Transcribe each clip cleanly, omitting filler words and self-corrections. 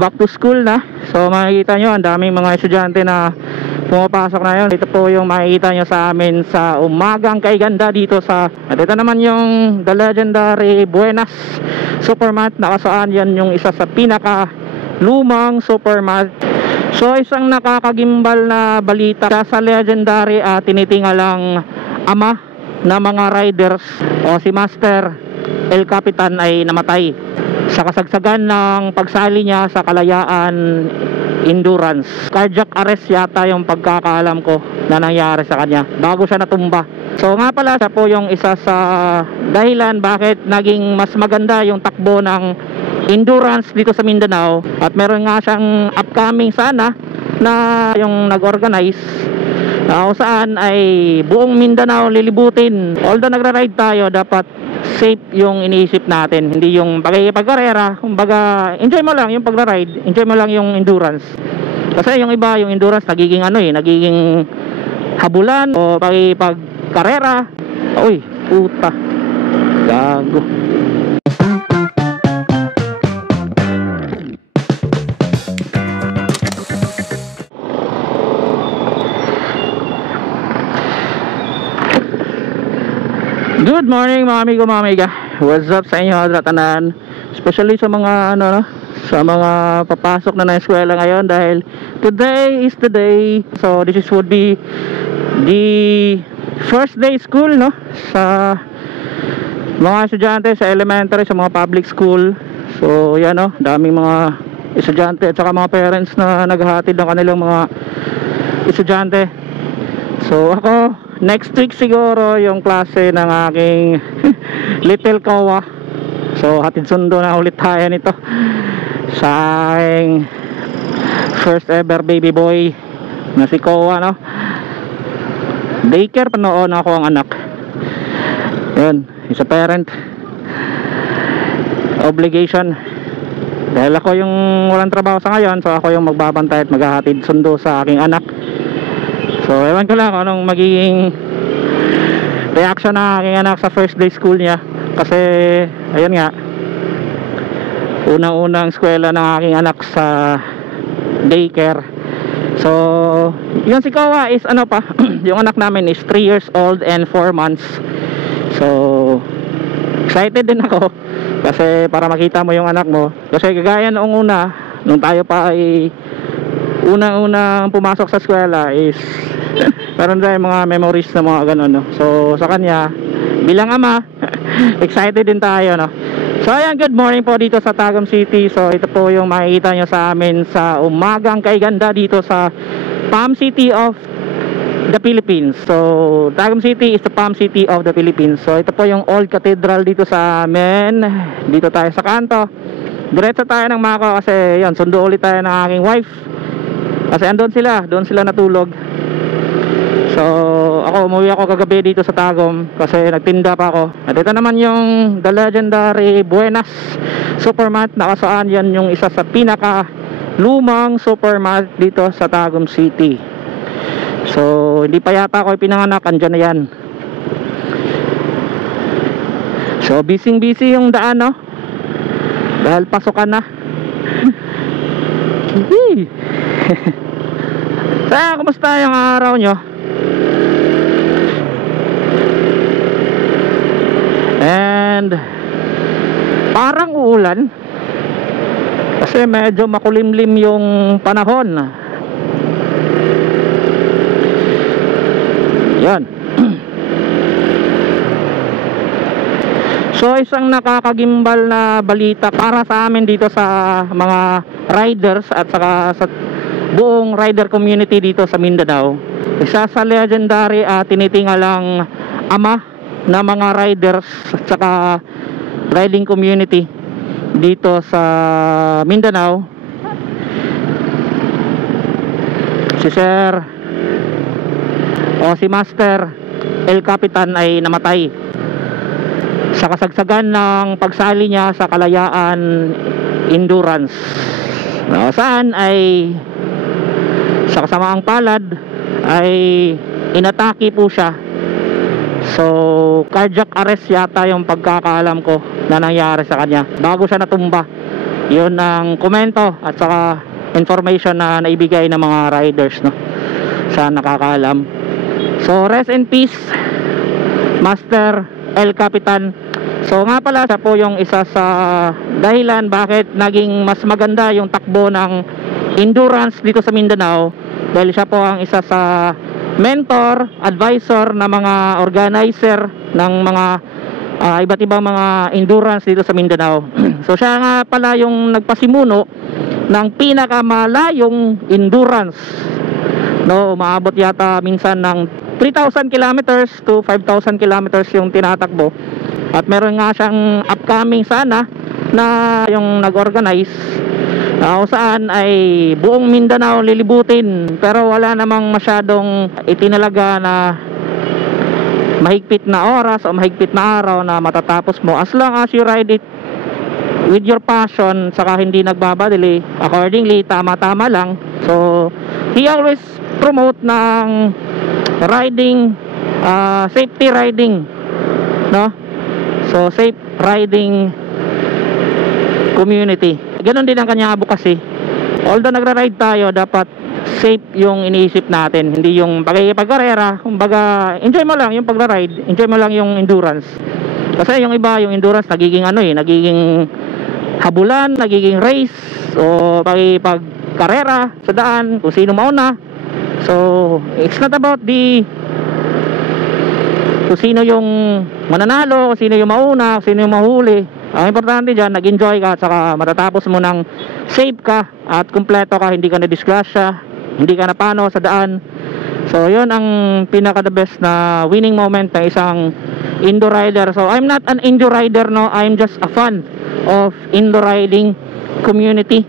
back to school na. So makikita nyo, ang daming mga estudyante na pumapasok na yun. Ito po yung makikita nyo sa amin sa umagang kay ganda dito sa, at ito naman yung the legendary Buenas Supermart, na kasaan yan yung isa sa pinaka lumang supermart. So isang nakakagimbal na balita sa legendary at tinitingalang ama na mga riders, o si Master El Capitan, ay namatay sa kasagsagan ng pagsali niya sa Kalayaan Endurance. Cardiac arrest yata yung pagkakaalam ko na nangyari sa kanya bago siya natumba. So nga pala, siya po yung isa sa dahilan bakit naging mas maganda yung takbo ng endurance dito sa Mindanao. At meron nga siyang upcoming sana na yung nag-organize, kung saan ay buong Mindanao lilibutin. Although nagra-ride tayo, dapat safe yung iniisip natin, hindi yung pagkarera. Kumbaga, enjoy mo lang yung pagra-ride, enjoy mo lang yung endurance. Kasi yung iba, yung endurance nagiging nagiging habulan o pagkarera. Uy, puta, gago. Good morning mga amigo, mga amiga. What's up sa inyo, Adratanan? Especially sa mga sa mga papasok na eskwela ngayon, dahil today is the day. So this would be the first day school, no, sa mga estudyante sa elementary, sa mga public school. So yan, no, daming mga estudyante at saka mga parents na naghahatid ng kanilang mga estudyante. So ako, next week siguro yung klase ng aking little Kowa. So hatid sundo na ulit tayo nito sa aking first ever baby boy na si Kowa, no. Daycare, panoon ako ang anak. Yun, isa parent obligation. Dahil ako yung walang trabaho sa ngayon, so ako yung magbabantay at maghahatid sundo sa aking anak. So ewan ko lang kung anong magiging reaction ng aking anak sa first day school niya. Kasi ayun nga, unang-unang eskwela ng aking anak sa daycare. So yun, si Kowa is yung anak namin is 3 years old and 4 months. So excited din ako kasi para makita mo yung anak mo. Kasi kagaya noong una, nung tayo pa ay unang-unang pumasok sa eskwela, is meron tayong mga memories na mga ganun, no? So sa kanya bilang ama excited din tayo, no? So ayan, good morning po dito sa Tagum City. So ito po yung makikita nyo sa amin sa umagang kay ganda dito sa Palm City of the Philippines. So Tagum City is the Palm City of the Philippines. So ito po yung old cathedral dito sa amin. Dito tayo sa kanto, diretso tayo ng Mako kasi yan, sundo ulit tayo ng aking wife kasi andun sila, doon sila natulog. So ako, umuwi ako kagabi dito sa Tagum kasi nagtinda pa ako. At ito naman yung the legendary Buenas Supermart, na kasaan yan yung isa sa pinaka lumang supermart dito sa Tagum City. So hindi pa yata ako pinanganak, andyan na yan. So busy yung daan, no, dahil pasukan na. Kaya kumusta yung araw nyo? And parang uulan kasi medyo makulimlim yung panahon. Yan. So isang nakakagimbal na balita para sa amin dito sa mga riders at saka sa buong rider community dito sa Mindanao. Isa sa legendary at tinitingalang ama na mga riders at saka riding community dito sa Mindanao, si Sir o si Master El Capitan, ay namatay sa kasagsagan ng pagsali niya sa Kalayaan Endurance, saan ay sa kasamaang palad ay inatake po siya. So cardiac arrest yata yung pagkakaalam ko na nangyari sa kanya bago siya natumba Yun ang komento at saka information na naibigay ng mga riders, no, sa nakakaalam. So rest in peace Master El Capitan. So nga pala, siya po yung isa sa dahilan bakit naging mas maganda yung takbo ng endurance dito sa Mindanao, dahil siya po ang isa sa mentor, advisor na mga organizer ng mga iba't ibang mga endurance dito sa Mindanao. So siya nga pala yung nagpasimuno ng pinakamalayong endurance, no, umaabot yata minsan ng 3,000 kilometers to 5,000 kilometers yung tinatakbo. At meron nga siyang upcoming sana na yung nag-organize kung saan ay buong Mindanao lilibutin, pero wala namang masyadong itinalaga na mahigpit na oras o mahigpit na araw na matatapos mo, as long as you ride it with your passion, saka hindi nagbabadali, accordingly tama-tama lang. So he always promote ng riding, safety riding, no? So safe riding community, ganun din ang kanyang advocacy. Although nagra-ride tayo, dapat safe yung iniisip natin, hindi yung pagkarera. Kumbaga, enjoy mo lang yung pagra-ride, enjoy mo lang yung endurance. Kasi yung iba, yung endurance nagiging nagiging habulan, nagiging race, o pagkarera sa daan, kung sino mauna. So it's not about kung sino yung mananalo, kung sino yung mauna, kung sino yung mahuli. Ang importante dyan, nag-enjoy ka at saka matatapos mo ng safe ka at kumpleto ka, hindi ka na-disgrasya, hindi ka napano sa daan. So yun ang pinaka the best na winning moment ng isang indoor rider. So I'm not an indoor rider, no, I'm just a fan of indoor riding community.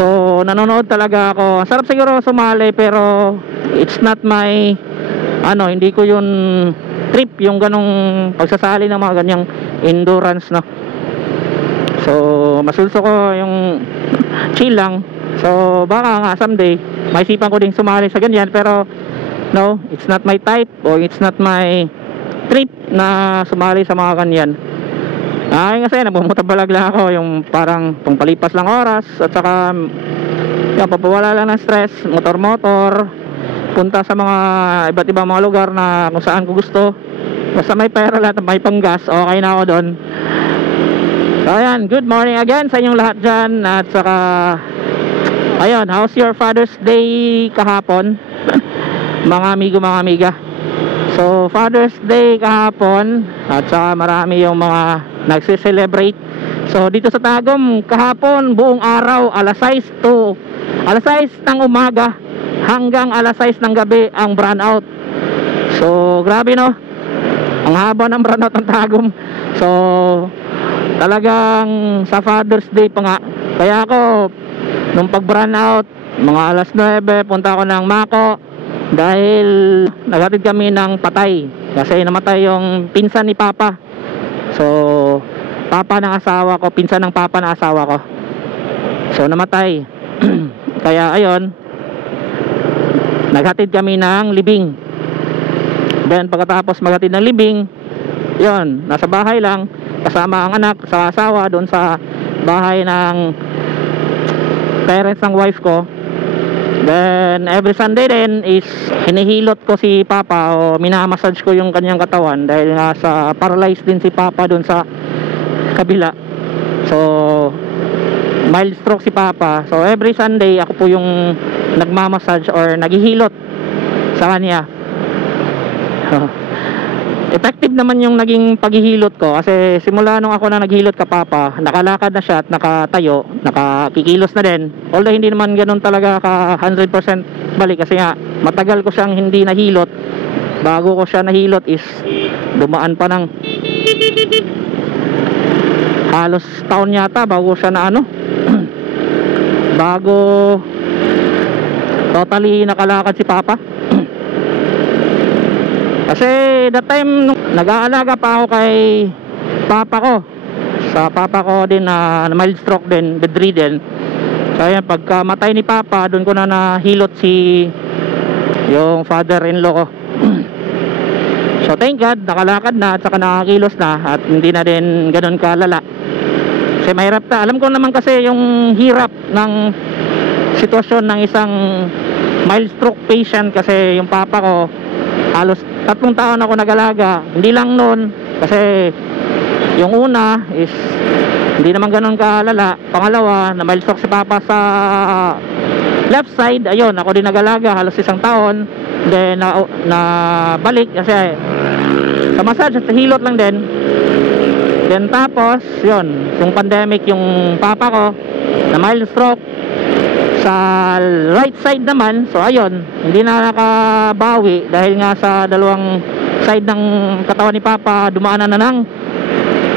So nanonood talaga ako. Sarap siguro sumali, pero it's not my hindi ko yun trip, yung ganong pagsasali ng mga ganyang endurance, no. So masulso ko yung chill lang. So baka nga someday maisipan ko ding sumali sa ganyan, pero no, it's not my type or it's not my trip na sumali sa mga ganyan. Kasi nabumutabbalag lang ako, yung parang pangpalipas lang oras at saka papawala lang ng stress, motor, punta sa mga iba't ibang mga lugar na kung saan ko gusto, basta may pera lahat, may panggas, okay na ako doon. So ayan, good morning again sa inyong lahat dyan. At saka ayun, how's your Father's Day kahapon? Mga amigo, mga amiga. So Father's Day kahapon, at saka marami yung mga nagse-celebrate. So dito sa Tagum kahapon, buong araw, alas 6 ng umaga hanggang alas 6 ng gabi ang brownout. So grabe, no, ang haba ng brownout ng Tagum. So talagang sa Father's Day pa nga, kaya ako nung pag brownout mga alas 9 punta ako ng Mako, dahil naghatid kami ng patay kasi namatay yung pinsan ni Papa. So papa ng asawa ko, pinsan ng papa ng asawa ko, so namatay. Kaya ayun, naghatid kami ng libing. Then pagkatapos maghatid ng libing, yun, nasa bahay lang kasama ang anak sa asawa doon sa bahay ng parents ng wife ko. Then every Sunday din is hinihilot ko si Papa o minamassage ko yung kanyang katawan, dahil nga sa paralyzed din si Papa doon sa kabila. So mild stroke si Papa. So every Sunday ako po yung nagmamassage or naghihilot sa kanya. Effective naman yung naging paghihilot ko, kasi simula nung ako na naghilot ka Papa, nakalakad na siya at nakatayo, nakakikilos na din. Although hindi naman ganun talaga ka 100% balik, kasi nga matagal ko siyang hindi nahilot. Bago ko siya nahilot is dumaan pa ng halos taon yata bago siya na bago totally nakalakad si Papa. Kasi that time nag-aalaga pa ako kay Papa ko, sa Papa ko din na mild stroke din, bedridden. So ayan, pagka matay ni Papa, doon ko na nahilot yung father-in-law ko. So thank God, nakalakad na at saka nakakilos na at hindi na din ganun kalala. Kasi mahirap ta. Alam ko naman kasi yung hirap ng sitwasyon ng isang mild stroke patient, kasi yung papa ko halos 3 taon ako nag-alaga. Hindi lang noon, kasi yung una is hindi naman ganun kalala. Pangalawa, na mild stroke si papa sa left side. Ayun, ako din nag-alaga halos 1 taon. Then na balik kasi sa massage at sa hilot lang din. Then tapos yun, yung pandemic, yung papa ko na mild stroke sa right side naman. So ayun, hindi na nakabawi dahil nga sa dalawang side ng katawan ni papa dumaanan na ng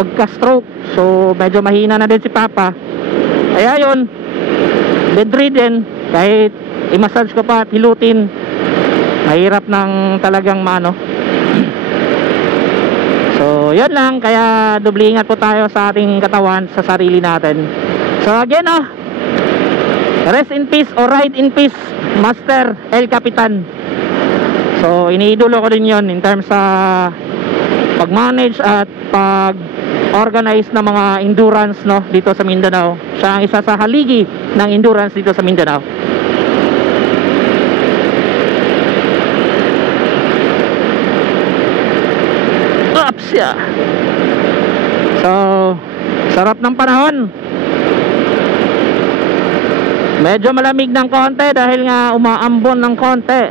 pagka-stroke. So medyo mahina na din si papa. Kaya yun, bedridden. Kahit i-massage ko pa at hilutin, mahirap nang talagang maano. So yun lang, kaya doble ingat po tayo sa ating katawan, sa sarili natin. So again, rest in peace or ride in peace, Master El Capitan. So iniidolo ko din yun in terms sa pag-manage at pag-organize ng mga endurance, no, dito sa Mindanao. Siya ang isa sa haligi ng endurance dito sa Mindanao. Siya. So sarap ng panahon. Medyo malamig ng konti dahil nga umaambon ng konti.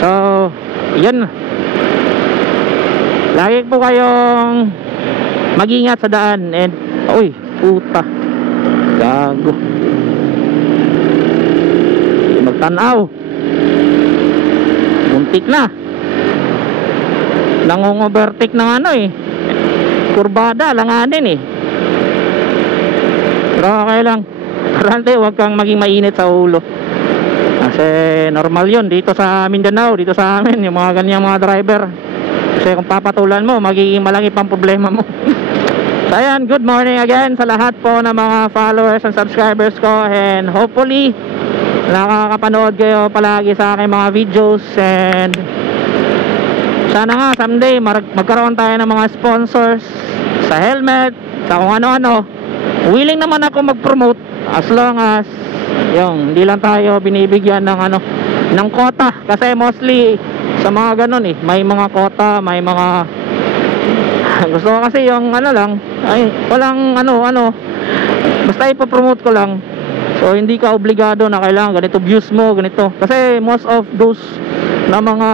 So yun, lagi po kayong mag-ingat sa daan. And uy, puta, gago, magtanaw, muntik na, nangong-overtake ng ano kurbada, langanin pero okay lang. Parante, huwag kang maging mainit sa ulo, kasi normal yun dito sa Mindanao, dito sa amin, yung mga ganyang mga driver. Kasi kung papatulan mo, magiging malaki pang problema mo. So ayan, good morning again sa lahat po ng mga followers and subscribers ko, and hopefully nakakapanood kayo palagi sa aking mga videos. And sana nga someday magkaroon tayo ng mga sponsors sa helmet, sa kung ano-ano. Willing naman ako mag-promote as long as yung hindi lang tayo binibigyan ng ng quota. Kasi mostly sa mga ganun may mga quota, may mga gusto ko kasi yung lang, ay walang basta ipopromote ko lang. So hindi ka obligado na kailangan ganito views mo, ganito. Kasi most of those na mga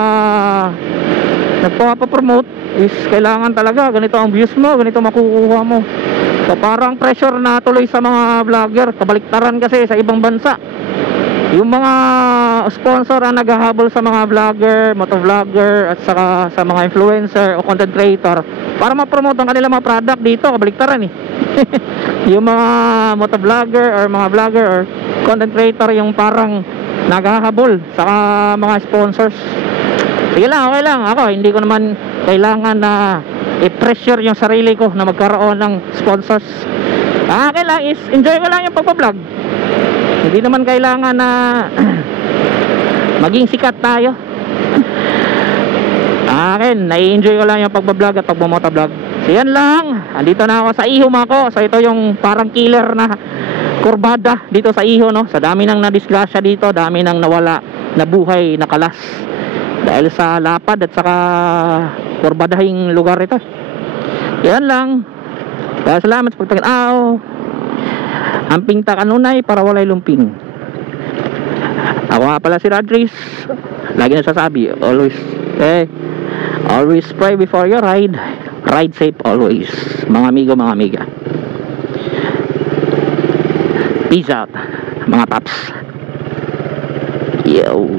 nagpapapromote is kailangan talaga ganito ang views mo, ganito makukuha mo. So parang pressure na tuloy sa mga vlogger. Kabaliktaran kasi sa ibang bansa, yung mga sponsor ang naghahabol sa mga vlogger, motovlogger, at saka sa mga influencer o content creator para ma-promote ang kanilang mga product. Dito kabaliktaran yung mga motovlogger or mga vlogger or content creator yung parang naghahabol sa mga sponsors. Sige lang, okay lang. Ako hindi ko naman kailangan na i-pressure yung sarili ko na magkaroon ng sponsors. Akin lang is enjoy ko lang yung pagpa-vlog. Hindi naman kailangan na maging sikat tayo. Akin, nai-enjoy ko lang yung pagpa-vlog at pagmamotovlog. So yan lang, andito na ako sa ihom ako. So ito yung parang killer na kurbada dito sa iho, no? Sa dami nang nadisgrasya dito, dami nang nawala na buhay, nakalas dahil sa lapad at saka kurbadahing lugar ito. Yan lang. Salamat sa pagtanaw. Amping ta kanunay para walay lumping. Ako nga pala si Rodris. Lagi nasasabi, always pray before you ride. Ride safe always, mga amigo, mga amiga. Peace out, mga paps. Yo.